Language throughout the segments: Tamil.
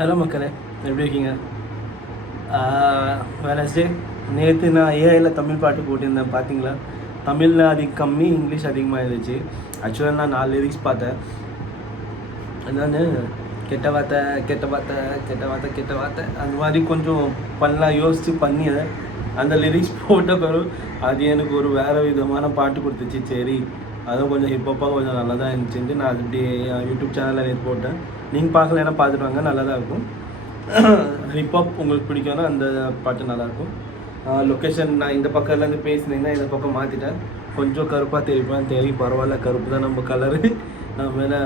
ஹலோ மக்களே, எப்படி இருக்கீங்க? வெனஸ்டே நேற்று நான் ஏஐயில் தமிழ் பாட்டு போட்டிருந்தேன். பார்த்தீங்களா? தமிழில் அதிக கம்மி, இங்கிலீஷ் அதிகமாக இருந்துச்சு. ஆக்சுவலாக நான் 4 லிரிக்ஸ் பார்த்தேன். அதாவது கெட்ட வார்த்தை கெட்ட வார்த்தை கெட்ட வார்த்தை கெட்ட வார்த்தை அந்த மாதிரி கொஞ்சம் பண்ணலாம் யோசித்து பண்ணியேன். அந்த லிரிக்ஸ் போட்ட பிறகு அது எனக்கு ஒரு வேறு விதமான பாட்டு கொடுத்துச்சு. சரி, அதுவும் கொஞ்சம் ஹிப்ஹப்பாக கொஞ்சம் நல்லா தான் இருந்துச்சுன்ட்டு நான் அது இப்படி யூடியூப் சேனலில் நேற்று போட்டேன். நீங்கள் பார்க்கலன்னா பார்த்துட்டு வாங்க, நல்லா தான் இருக்கும். ஹிப்ஹாப் உங்களுக்கு பிடிக்கும்னா அந்த பாட்டு நல்லாயிருக்கும். லொக்கேஷன் நான் இந்த பக்கத்துலேருந்து பேசினீங்கன்னா இந்த பக்கம் மாற்றிட்டேன். கொஞ்சம் கருப்பாக தெரியும், பரவாயில்ல, கருப்பு தான் நம்ம கலரு. நம்ம மேலே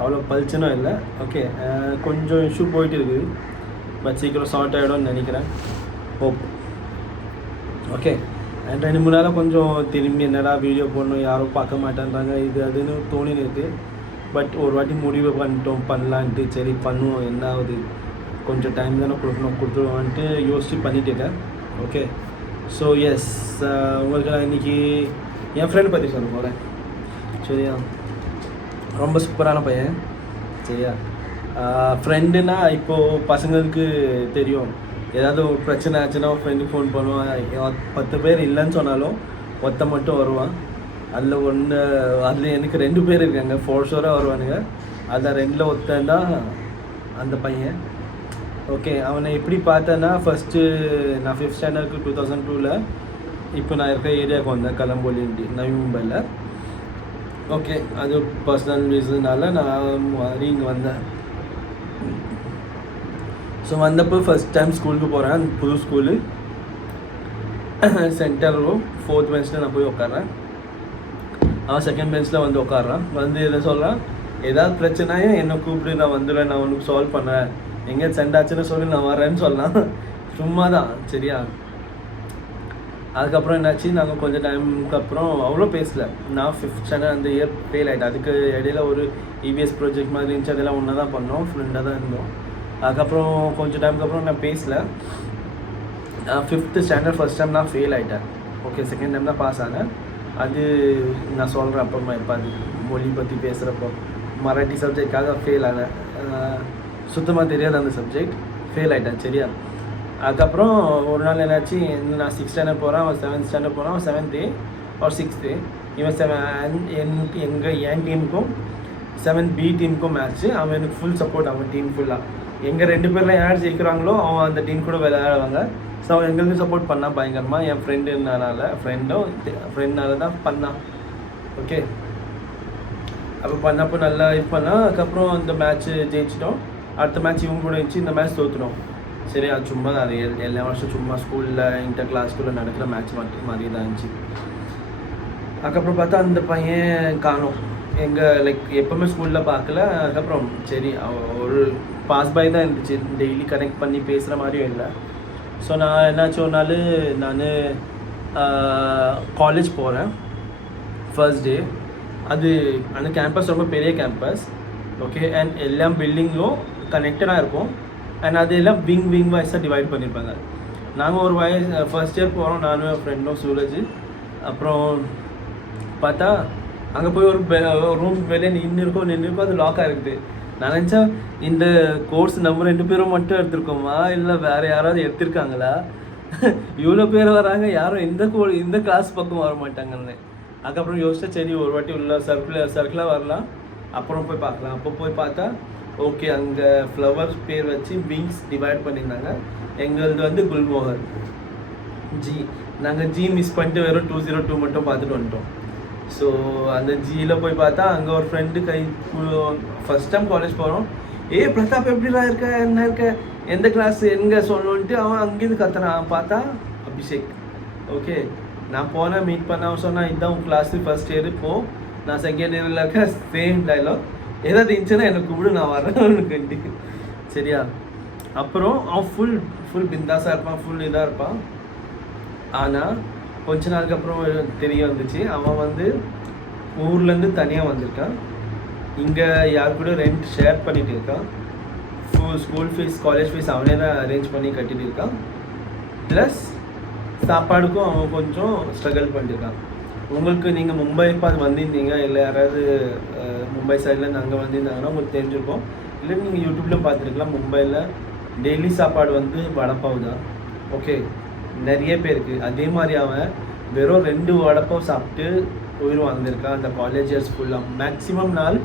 அவ்வளோ பளிச்சுனும் இல்லை. ஓகே, கொஞ்சம் இஷ்யூ போயிட்டு இருக்குது, பட் சீக்கிரம் சார்ட் ஆகிடும்னு நினைக்கிறேன். ஹோப். ஓகே, அண்ட் 2-3 நாளாக கொஞ்சம் திரும்பி என்னடா வீடியோ போடணும், யாரும் பார்க்க மாட்டேன்றாங்க, இது அதுன்னு தோணின்னு இருக்குது. பட் ஒரு வாட்டி முடிவு பண்ணிட்டோம் பண்ணலான்ட்டு. சரி பண்ணுவோம், என்ன ஆகுது, கொஞ்சம் டைம் தானே கொடுத்துருவோன்ட்டு யோசித்து பண்ணிட்டுருக்கேன். ஓகே, ஸோ எஸ், உங்களுக்கு நான் இன்றைக்கி என் ஃப்ரெண்டு பற்றி சொல்ல போகிறேன். சரியா? ரொம்ப சூப்பரான பையன். சரியா? ஃப்ரெண்டுனா இப்போது பசங்களுக்கு தெரியும், ஏதாவது ஒரு பிரச்சனை ஆச்சுன்னா ஃப்ரெண்டுக்கு ஃபோன் பண்ணுவான். 10 பேர் இல்லைன்னு சொன்னாலும் ஒருத்த மட்டும் வருவான். அதில் எனக்கு 2 பேர் இருக்காங்க, ஃபோர்ஷோராக வருவானுங்க. அதில் 2ல் ஒருத்தன் தான் அந்த பையன். ஓகே, அவனை எப்படி பார்த்தேன்னா, ஃபஸ்ட்டு நான் 5th ஸ்டாண்டர்டுக்கு 2002ல் இப்போ நான் இருக்கிற ஏரியாவுக்கு வந்தேன், கலம்போலின்ட்டு, நவி மும்பையில். ஓகே, அது பர்சனல் ரீசனால் நான் மாதிரி இங்கே வந்தேன். ஸோ வந்தப்போ ஃபஸ்ட் டைம் ஸ்கூலுக்கு போகிறேன், புது ஸ்கூலு. சென்டர் ரோ 4th பெஞ்சில் நான் போய் உட்காறேன். அவன் 2nd பெஞ்சில் வந்து உட்காரான். வந்து எதை சொல்லலாம், ஏதாவது பிரச்சனையா என்னை கூப்பிட்டு, நான் வந்துடுவேன், நான் உனக்கு சால்வ் பண்ணேன், எங்கே சென்டாச்சுன்னு சொல்லி நான் வரேன்னு சொல்லலாம். சும்மா தான். சரியா? அதுக்கப்புறம் என்னாச்சு, நாங்கள் கொஞ்சம் டைமுக்கு அப்புறம் அவ்வளோ பேசலை. நான் 5th ஸ்டாண்டர்ட் அந்த இயர் ஃபெயில் ஆகிட்டேன். அதுக்கு இடையில ஒரு EVS ப்ராஜெக்ட் மாதிரி இருந்துச்சு, அதெல்லாம் ஒன்றா தான் பண்ணோம், ஃப்ரெண்டாக தான் இருந்தோம். அதுக்கப்புறம் கொஞ்சம் டைமுக்கு அப்புறம் நான் பேசலை. 5th ஸ்டாண்டர்ட் ஃபஸ்ட் டைம் நான் ஃபெயில் ஆகிட்டேன். ஓகே, 2nd டைம் தான் பாஸ் ஆனேன். அது நான் சொல்கிறேன் அப்புறமா. இப்போ அது மொழி பற்றி பேசுகிறப்போ மராட்டி சப்ஜெக்டாக ஃபெயில் ஆனேன். சுத்தமாக தெரியாது அந்த சப்ஜெக்ட், ஃபெயில் ஆகிட்டேன். சரியா? அதுக்கப்புறம் ஒரு நாள் என்னாச்சு, நான் 6th ஸ்டாண்டர்ட் போகிறேன், அவன் 7th ஸ்டாண்டர்ட் போகிறான். அவன் 7th or 6th. இவன் என் டீமுக்கும் 7B டீமுக்கும் மேட்ச்சு. அவன் எனக்கு ஃபுல் சப்போர்ட், அவன் டீம் ஃபுல்லாக. எங்கள் 2 பேரில் யார் ஜெயிக்கிறாங்களோ அவன் அந்த டீம் கூட விளையாடுவாங்க. ஸோ அவன் எங்களுக்கு சப்போர்ட் பண்ணான் பயங்கரமாக. என் ஃப்ரெண்டுனால தான் பண்ணான். ஓகே, அப்போ பண்ணப்போ நல்லா இது பண்ணால். அதுக்கப்புறம் அந்த மேட்ச்சு ஜெயிச்சிட்டோம். அடுத்த மேட்ச் இவங்க கூட இருந்துச்சு, இந்த மேட்ச் தோற்றுனோம். சரி, அது சும்மா அது எல்லா வருஷம் சும்மா ஸ்கூலில் இன்டர் கிளாஸ்குள்ளே நடக்கிற மேட்ச் மாதிரி தான் இருந்துச்சு. அதுக்கப்புறம் பார்த்தா அந்த பையன் காணோம். லைக் எப்போவுமே ஸ்கூலில் பார்க்கல. அதுக்கப்புறம் சரி, ஒரு பாஸ் பை தான் இருந்துச்சு, டெய்லி கனெக்ட் பண்ணி பேசுகிற மாதிரியும் இல்லை. ஸோ நான் என்னாச்சு, ஒரு நாள் நான் காலேஜ் போகிறேன், ஃபர்ஸ்ட் டே. அது அந்த கேம்பஸ் ரொம்ப பெரிய கேம்பஸ். ஓகே, அண்ட் எல்லா பில்டிங்கும் கனெக்டடாக இருக்கும். அண்ட் அது எல்லாம் விங் வைஸாக டிவைட் பண்ணியிருப்பாங்க. நாங்கள் ஒரு ஃபர்ஸ்ட் இயர் போகிறோம், நானும் என் ஃப்ரெண்டும் சூரஜ். அப்புறம் பார்த்தா அங்கே போய் ஒரு ரூம் வெளியே நின்று அது லாக்காக இருக்குது. நான் நினச்சா இந்த கோர்ஸ் நம்ம 2 பேரும் மட்டும் எடுத்திருக்கோமா, இல்லை வேறு யாராவது எடுத்திருக்காங்களா, இவ்வளோ பேர் வராங்க, யாரும் இந்த கிளாஸ் பக்கம் வர மாட்டாங்கன்னு. அதுக்கப்புறம் யோசிச்சா சரி, ஒரு வாட்டி உள்ள சர்க்கிளாக வரலாம், அப்புறம் போய் பார்க்கலாம். அப்போ போய் பார்த்தா ஓகே, அங்கே ஃப்ளவர்ஸ் பேர் வச்சு விங்ஸ் டிவைட் பண்ணியிருந்தாங்க. எங்களது வந்து குல்மோகர் ஜி. நாங்கள் ஜி மிஸ் பண்ணிட்டு வெறும் 202 மட்டும் பார்த்துட்டு வந்துட்டோம். ஸோ அந்த ஜியில் போய் பார்த்தா அங்கே ஒரு ஃப்ரெண்டு ஃபஸ்ட் டைம் காலேஜ் போகிறோம். பிரதாப் எப்படிலாம் இருக்க, என்ன இருக்க, எந்த கிளாஸ் எங்கே சொல்லணுன்ட்டு அவன் அங்கேருந்து கத்துறான். பார்த்தா அபிஷேக். ஓகே, நான் போனேன், மீட் பண்ண. அவன் சொன்னான், இதுதான் உன் கிளாஸு, ஃபஸ்ட் இயர் போ, நான் 2nd இயரில் இருக்க. சேம் டைலாக், ஏதாவது இருந்துச்சுன்னா எனக்கு கூப்பிடு, நான் வரேன். சரியா? அப்புறம் அவன் ஃபுல் பிந்தாஸாக இருப்பான், ஃபுல் இதாக இருப்பான். ஆனால் கொஞ்ச நாளுக்கு அப்புறம் தெரிய வந்துச்சு, அவன் வந்து ஊர்லேருந்து தனியாக வந்திருக்கான். இங்கே யார் கூட ரெண்ட் ஷேர் பண்ணிகிட்டு இருக்கான். ஸ்கூல் ஃபீஸ், காலேஜ் ஃபீஸ் அவனே தான் அரேஞ்ச் பண்ணி கட்டிகிட்டு இருக்கான். ப்ளஸ் சாப்பாடுக்கும் அவன் கொஞ்சம் ஸ்ட்ரகிள் பண்ணியிருக்கான். உங்களுக்கு நீங்கள் மும்பை இப்போ அது வந்திருந்தீங்க, இல்லை யாராவது மும்பை சைடில் அங்கே வந்திருந்தாங்கன்னா உங்களுக்கு தெரிஞ்சிருக்கும். இல்லை நீங்கள் யூடியூப்லேயும் பார்த்துருக்கலாம், மும்பையில் டெய்லி சாப்பாடு வந்து வடைப்பாவு தான். ஓகே, நிறைய பேருக்கு அதே மாதிரி அவன் வெறும் 2 வடைப்பாவு சாப்பிட்டு உயிர் வாழ்ந்திருக்கான் அந்த காலேஜ் இயர்ஸ் ஃபுல்லாக. மேக்ஸிமம் நாள்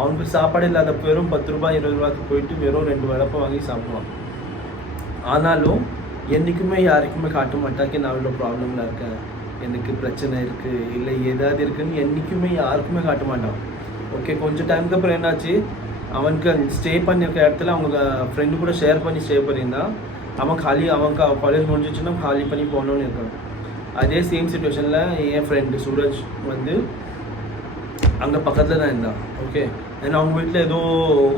அவனுக்கு சாப்பாடு இல்லாத வெறும் 10 ரூபாய் 20 ரூபாய்க்கு போயிட்டு வெறும் 2 வடைப்பாவு வாங்கி சாப்பிடுவான். ஆனாலும் என்றைக்குமே யாருக்குமே காட்ட மாட்டாக்கி நான் இவ்வளோ ப்ராப்ளமில் இருக்கேன், எனக்கு பிரச்சனை இருக்குது, இல்லை ஏதாவது இருக்குதுன்னு என்றைக்குமே யாருக்குமே காட்ட மாட்டான். ஓகே, கொஞ்சம் டைமுக்கு அப்புறம் என்னாச்சு, அவனுக்கு ஸ்டே பண்ணியிருக்க இடத்துல அவங்க ஃப்ரெண்டு கூட ஷேர் பண்ணி ஸ்டே பண்ணியிருந்தான். அவன் காலேஜ் முடிஞ்சிச்சுன்னா காலி பண்ணி போகணுன்னு இருக்கான். அதே சேம் சுச்சுவேஷனில் என் ஃப்ரெண்டு சூரஜ் வந்து அங்கே பக்கத்தில் தான் இருந்தான். ஓகே, ஏன்னா அவங்க வீட்டில் ஏதோ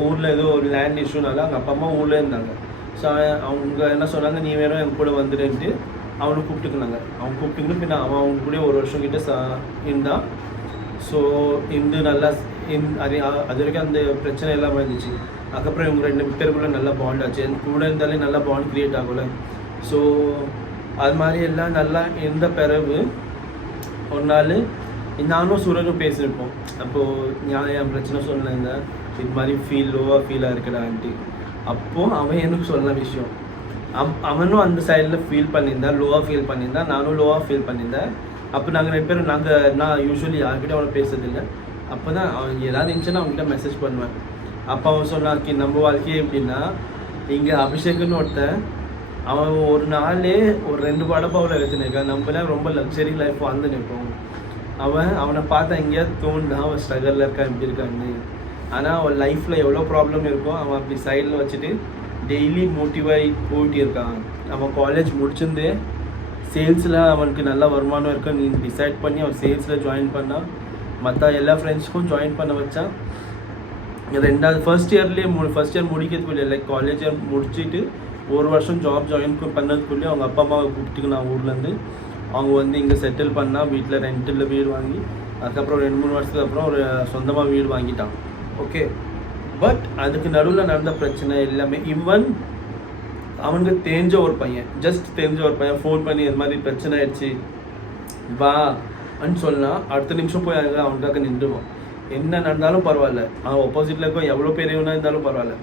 ஊரில் ஏதோ ஒரு லேண்ட் இஷ்யூனால அவங்க அப்பா அம்மா ஊரில் இருந்தாங்க. ஸோ அவங்க என்ன சொன்னாங்க, நீ வேணும் என் கூட வந்துடுன்ட்டு அவனை கூப்பிட்டுக்கினாங்க. அவன் கூப்பிட்டுக்கிட்டு பின்ன அவன் அவங்க கூட 1 வருஷம் கிட்ட இருந்தான். ஸோ நல்லா அது வரைக்கும் அந்த பிரச்சனை எல்லாமே இருந்துச்சு. அதுக்கப்புறம் இவங்க 2 பேருக்குள்ளே நல்லா பாண்ட் ஆச்சு. என் கூட இருந்தாலே நல்லா பாண்ட் க்ரியேட் ஆகல. ஸோ அது மாதிரி எல்லாம் நல்லா இருந்த பிறகு ஒரு நாள் நானும் சூரஜும் பேசியிருப்போம். அப்போது நான் என் பிரச்சனை சொல்லியிருந்தேன், இது மாதிரி லோவாக ஃபீலாக இருக்கடான்ட்டு. அப்போது அவன் எனக்கு சொன்ன விஷயம், அவனும் அந்த சைடில் ஃபீல் பண்ணியிருந்தான், லோவாக ஃபீல் பண்ணியிருந்தான், நானும் லோவாக ஃபீல் பண்ணியிருந்தேன். அப்போ நாங்கள் 2 பேரும் நான் யூஸ்வலி யார்கிட்ட அவனை பேசுறதில்லை. அப்போ தான் அவன் ஏதாவது இருந்துச்சுன்னா அவங்ககிட்ட மெசேஜ் பண்ணுவேன். அப்போ அவன் சொன்னாக்கி நம்ம வாழ்க்கையே எப்படின்னா, இங்கே அபிஷேக்னு ஒருத்தன் அவன் ஒரு நாளே ஒரு 2 வடைப்பாவில் எடுத்து நிற்கான். நம்மளாம் ரொம்ப லக்ஸரி லைஃப் வாழ்ந்து நிற்போம். அவனை பார்த்தா எங்கேயாவது தோணுதான் அவன் ஸ்ட்ரகலில் இருக்கான், எப்படி இருக்கான்னு. ஆனால் அவன் லைஃப்பில் எவ்வளோ ப்ராப்ளம் இருக்கும் அவன் அப்படி சைடில் வச்சுட்டு டெய்லி மோட்டிவாகி போயிட்டு இருக்கான். அவன் காலேஜ் முடிச்சிருந்தே சேல்ஸில் அவனுக்கு நல்ல வருமானம் இருக்கு. நீ டிசைட் பண்ணி அவன் சேல்ஸில் ஜாயின் பண்ணால் மற்ற எல்லா ஃப்ரெண்ட்ஸ்க்கும் ஜாயின் பண்ண வச்சான். ஃபர்ஸ்ட் இயர் முடிக்கிறதுக்குள்ளே லைக் காலேஜ் இயர் முடிச்சுட்டு 1 வருஷம் ஜாயின் பண்ணதுக்குள்ளே அவங்க அப்பா அம்மாவை கூப்பிட்டுக்கு நான் ஊர்லேருந்து அவங்க வந்து இங்கே செட்டில் பண்ணால் வீட்டில் ரெண்டில் வீடு வாங்கி அதுக்கப்புறம் 2-3 வருஷத்துக்கு அப்புறம் ஒரு சொந்தமாக வீடு வாங்கிட்டான். ஓகே, பட் அதுக்கு நடுவில் நடந்த பிரச்சனை எல்லாமே ஈவன் அவனுக்கு தெரிஞ்ச ஒரு பையன் ஃபோன் பண்ணி இது மாதிரி பிரச்சனை ஆயிடுச்சு வா அப்படின்னு சொன்னால் அடுத்த நிமிஷம் போய் அவனுக்காக நின்றுவான். என்ன நடந்தாலும் பரவாயில்ல, அவன் ஆப்போசிட்டில் இருக்க எவ்வளோ பெரியவனாக இருந்தாலும் பரவாயில்ல,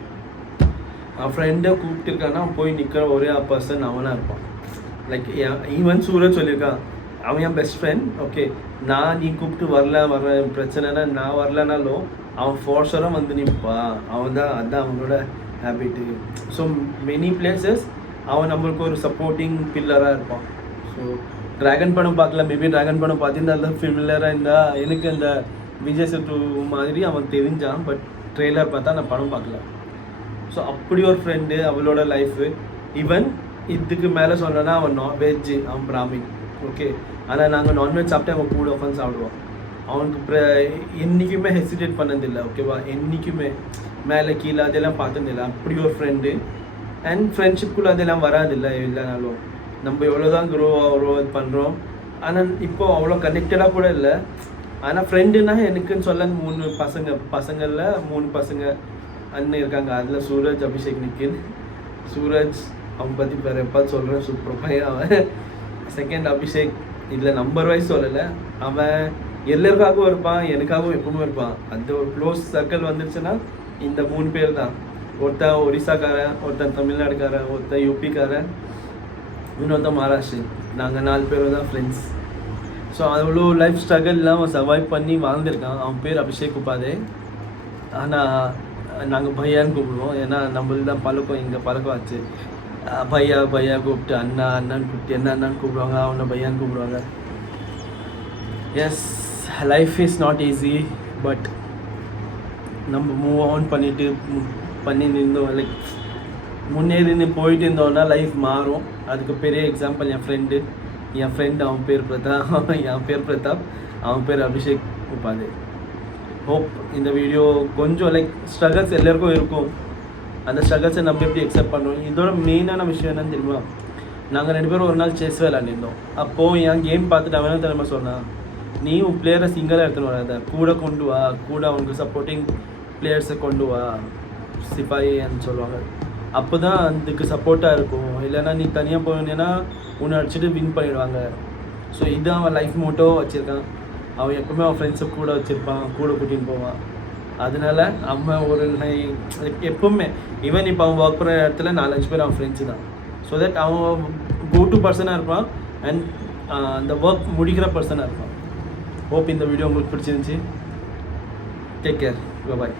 அவன் ஃப்ரெண்டை கூப்பிட்டுருக்கான்னா போய் நிற்கிற ஒரே பர்சன் அவனாக இருப்பான். லைக் ஈவன் சூரஜ் சொல்லியிருக்கான், அவன் என் பெஸ்ட் ஃப்ரெண்ட். ஓகே, நீ கூப்பிட்டு வர பிரச்சனைனா நான் வரலனாலும் அவன் ஃபோர்ஸராக வந்து நிற்பா, அதுதான் அவனோட ஹேபிட்டு. ஸோ மெனி பிளேசஸ் அவன் நம்மளுக்கு ஒரு சப்போர்ட்டிங் பில்லராக இருப்பான். ஸோ ட்ராகன் படம் பார்க்கல, மேபி ட்ராகன் படம் பார்த்திருந்தா ஃபெமிலியராக இருந்தால் எனக்கு அந்த விஜய் சேது மாதிரி அவன் தெரிஞ்சான். பட் ட்ரெய்லர் பார்த்தா நான் படம் பார்க்கல. ஸோ அப்படி ஒரு ஃப்ரெண்டு அவளோட லைஃபு. ஈவன் இதுக்கு மேலே சொன்னோன்னா அவன் வெஜ்ஜு, அவன் பிராமின். ஓகே, ஆனால் நாங்கள் நான்வெஜ் சாப்பிட்டு அவன் கூட உட்காந்து சாப்பிடுவான். அவனுக்கு என்றைக்குமே ஹெசிடேட் பண்ணதில்லை. ஓகேவா, என்றைக்குமே மேலே கீழே அதெல்லாம் பார்த்ததில்லை. அப்படி ஒரு ஃப்ரெண்டு. அண்ட் ஃப்ரெண்ட்ஷிப்புக்குள்ளே அதெல்லாம் வராதில்லை. இல்லைனாலும் நம்ம எவ்வளோ தான் க்ரோ பண்ணுறோம். ஆனால் இப்போது அவ்வளோ கனெக்டடாக கூட இல்லை. ஆனால் ஃப்ரெண்டுன்னா எனக்குன்னு சொல்ல 3 பசங்களில் 3 பசங்க அண்ணன் இருக்காங்க. அதில் சூரஜ், அபிஷேக், நிக்கில். சூரஜ் அவன் பற்றி வேறு எப்போ சொல்கிறேன், சூப்பர் பையன் அவன். செகண்ட் அபிஷேக், இதில் நம்பர் வைஸ் சொல்லலை, அவன் எல்லாருக்காகவும் இருப்பான், எனக்காகவும் எப்பவுமே இருப்பான். அந்த ஒரு க்ளோஸ் சர்க்கிள் வந்துருச்சுன்னா இந்த 3 பேர் தான். ஒருத்தன் ஒரிசாக்காரன், ஒருத்தன் தமிழ்நாடுக்காரன், ஒருத்தன் யூபிக்காரன், இன்னொருத்தன் மகாராஷ்டிரன். நாங்கள் 4 பேர் தான் ஃப்ரெண்ட்ஸ். ஸோ அவ்வளோ லைஃப் ஸ்ட்ரகிள்லாம் அவன் சர்வைவ் பண்ணி வாழ்ந்துருக்கான். அவன் பேர் அபிஷேக் உபாதே. ஆனால் நாங்கள் பையான்னு கூப்பிடுவோம், ஏன்னா நம்மளுக்கு தான் பழக்கம், இங்கே பழக்கம் ஆச்சு. பையா கூப்பிட்டு அண்ணான்னு கூப்பிட்டு அண்ணான்னு கூப்பிடுவாங்க, அவனை பையான்னு கூப்பிடுவாங்க. Yes, life is not easy. But நம்ம மூவ் ஆன் பண்ணி நின்றோம், லைக் முன்னேறி போயிட்டு இருந்தோன்னா லைஃப் மாறும். அதுக்கு பெரிய எக்ஸாம்பிள் என் ஃப்ரெண்டு அவன் பேர் பிரதாப், அவன் பேர் அபிஷேக் உபாதே. ஹோப் இந்த வீடியோ கொஞ்சம் லைக் ஸ்ட்ரகிள்ஸ் எல்லாருக்கும் இருக்கும். அந்த ஸ்ட்ரகிள்ஸை நம்ம எப்படி அக்செப்ட் பண்ணுவோம். இதோட மெயினான விஷயம் என்னன்னு தெரியுமா, நாங்கள் 2 பேரும் ஒரு நாள் செஸ் விளையாண்டிருந்தோம். அப்போது என் கேம் பார்த்துட்டு அவன் தெரியுமா சொன்னான், நீ உன் பிளேயரை சிங்கிளாக எடுத்துன்னு வராத, கூட கொண்டு வா, கூட அவனுக்கு சப்போர்ட்டிங் பிளேயர்ஸை கொண்டு வா, சிப்பாயின்னு சொல்லுவாங்க. அப்போ தான் அதுக்கு சப்போர்ட்டாக இருக்கும். இல்லைன்னா நீ தனியாக போனேன்னா உன்னை அடிச்சுட்டு வின் பண்ணிடுவாங்க. ஸோ இது அவன் லைஃப் மோட்டோ வச்சுருக்கான். அவன் எப்பவுமே அவன் ஃப்ரெண்ட்ஸை கூட வச்சுருப்பான், கூட கூட்டின்னு போவான். அதனால அவன் ஒரு எப்பவுமே ஈவன் இப்போ அவன் ஒர்க் பண்ணுற இடத்துல 4-5 பேர் அவன் ஃப்ரெண்ட்ஸு தான். ஸோ தட் அவன் கோ டு பர்சனாக இருப்பான் அண்ட் அந்த ஒர்க் முடிக்கிற பர்சனாக இருப்பான். ஹோப் இந்த வீடியோ உங்களுக்கு பிடிச்சிருந்துச்சி. டேக் கேர், பாய்.